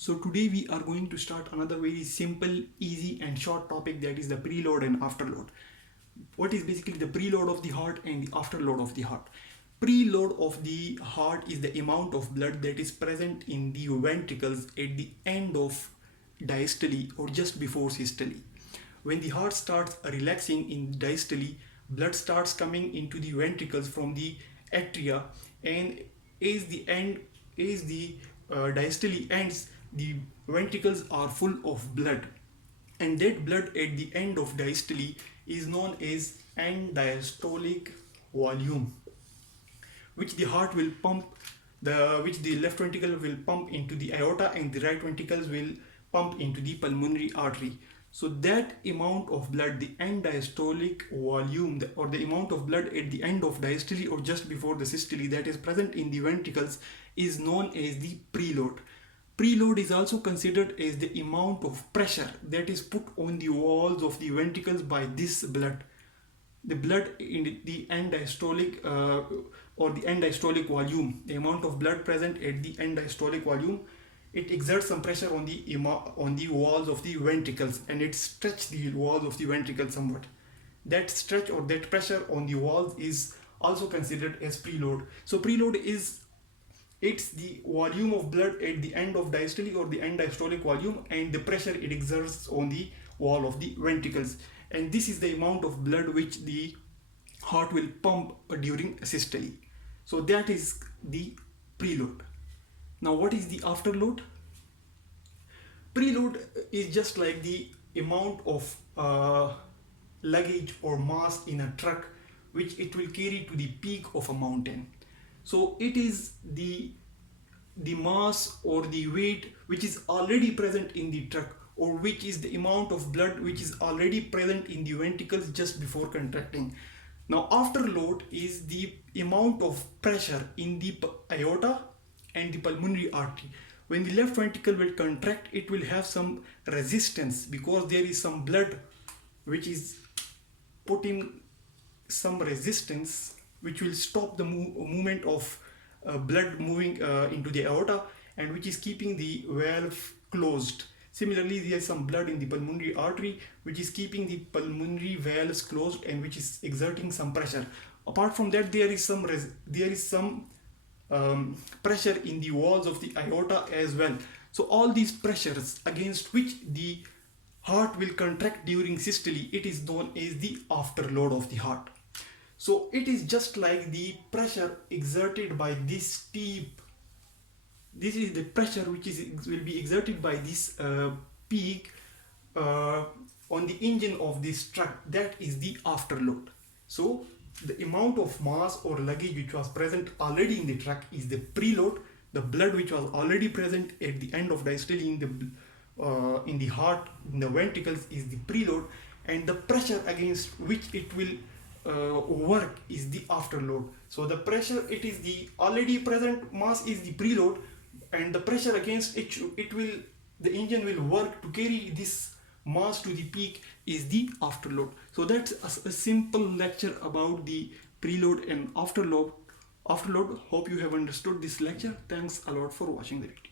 So today we are going to start another very simple, easy and short topic, that is the preload and afterload. What is basically the preload of the heart and the afterload of the heart? Preload of the heart is the amount of blood that is present in the ventricles at the end of diastole or just before systole. When the heart starts relaxing in diastole, blood starts coming into the ventricles from the atria, and as the diastole ends, the ventricles are full of blood, and that blood at the end of diastole is known as end diastolic volume, which the heart will pump, which the left ventricle will pump into the aorta and the right ventricles will pump into the pulmonary artery. So that amount of blood, the end diastolic volume, or the amount of blood at the end of diastole or just before the systole that is present in the ventricles, is known as the preload. Preload is also considered as the amount of pressure that is put on the walls of the ventricles by this blood. The blood in the end diastolic or the end diastolic volume, the amount of blood present at the end diastolic volume, it exerts some pressure on the walls of the ventricles, and it stretches the walls of the ventricles somewhat. That stretch or that pressure on the walls is also considered as preload. So preload is, it's the volume of blood at the end of diastole or the end diastolic volume and the pressure it exerts on the wall of the ventricles, and this is the amount of blood which the heart will pump during systole. So that is the preload. Now what is the afterload? Preload is just like the amount of luggage or mass in a truck which it will carry to the peak of a mountain. So it is the mass or the weight which is already present in the truck, or which is the amount of blood which is already present in the ventricles just before contracting. Now afterload is the amount of pressure in the aorta and the pulmonary artery. When the left ventricle will contract, it will have some resistance because there is some blood which is putting some resistance which will stop the movement of blood moving into the aorta, and which is keeping the valve closed. Similarly, there is some blood in the pulmonary artery which is keeping the pulmonary valves closed and which is exerting some pressure. Apart from that, there is some pressure in the walls of the aorta as well. So all these pressures against which the heart will contract during systole, it is known as the afterload of the heart. So it is just like the pressure exerted by this tip. This is the pressure which will be exerted by this peak on the engine of this truck. That is the afterload. So the amount of mass or luggage which was present already in the truck is the preload. The blood which was already present at the end of diastole in the heart, in the ventricles, is the preload, and the pressure against which it will work is the afterload. So the pressure, it is the already present mass is the preload, and the pressure against the engine will work to carry this mass to the peak is the afterload. So that's a simple lecture about the preload and afterload. Hope you have understood this lecture. Thanks a lot for watching the video.